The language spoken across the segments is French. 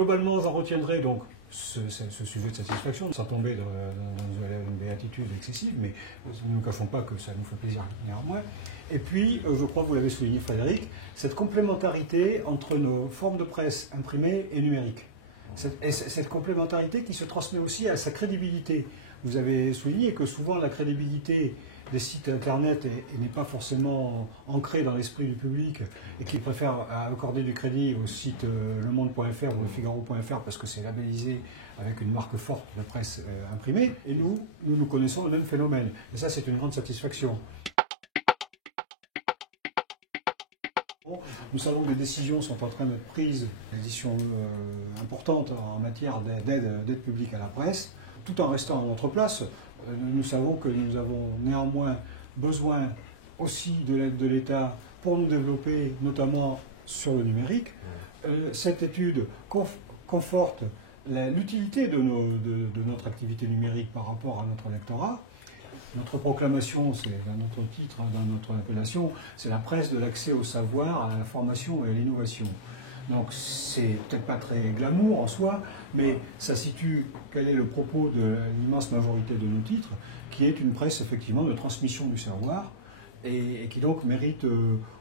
globalement, j'en retiendrai donc ce sujet de satisfaction, sans tomber dans une béatitude excessive, mais nous ne cachons pas que ça nous fait plaisir néanmoins. Et puis, je crois que vous l'avez souligné, Frédéric, cette complémentarité entre nos formes de presse imprimées et numériques. Cette complémentarité qui se transmet aussi à sa crédibilité. Vous avez souligné que souvent la crédibilité des sites internet n'est pas forcément ancrée dans l'esprit du public et qui préfèrent accorder du crédit au site lemonde.fr ou lefigaro.fr parce que c'est labellisé avec une marque forte de presse imprimée. Et nous connaissons le même phénomène. Et ça, c'est une grande satisfaction. Nous savons que des décisions sont en train d'être prises, des décisions importantes en matière d'aide publique à la presse, tout en restant à notre place. Nous savons que nous avons néanmoins besoin aussi de l'aide de l'État pour nous développer, notamment sur le numérique. Cette étude conforte l'utilité de notre activité numérique par rapport à notre lectorat. Notre proclamation, c'est dans notre titre, dans notre appellation, c'est la presse de l'accès au savoir, à l'information et à l'innovation. Donc c'est peut-être pas très glamour en soi, mais ça situe quel est le propos de l'immense majorité de nos titres, qui est une presse effectivement de transmission du savoir et qui donc mérite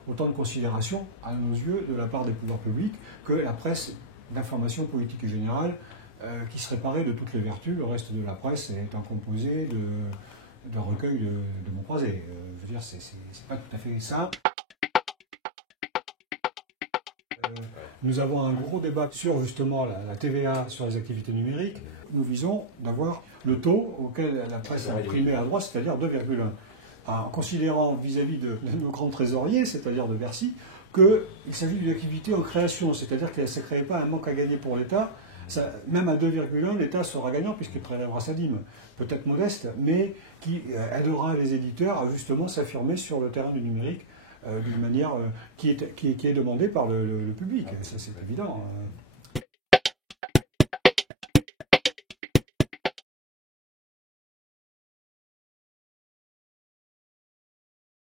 autant de considération à nos yeux de la part des pouvoirs publics que la presse d'information politique et générale qui serait parée de toutes les vertus. Le reste de la presse étant composé d'un recueil de mots croisés. Je veux dire, c'est pas tout à fait ça. Nous avons un gros débat sur justement la TVA sur les activités numériques. Nous visons d'avoir le taux auquel la presse a imprimé à droit, c'est-à-dire 2,1. En considérant vis-à-vis de nos grands trésoriers, c'est-à-dire de Bercy, qu'il s'agit d'une activité en création, c'est-à-dire que ça ne crée pas un manque à gagner pour l'État. Même à 2,1, l'État sera gagnant puisqu'il prélèvera sa dîme, peut-être modeste, mais qui aidera les éditeurs à justement s'affirmer sur le terrain du numérique d'une manière qui est demandée par le public. Ça, c'est évident.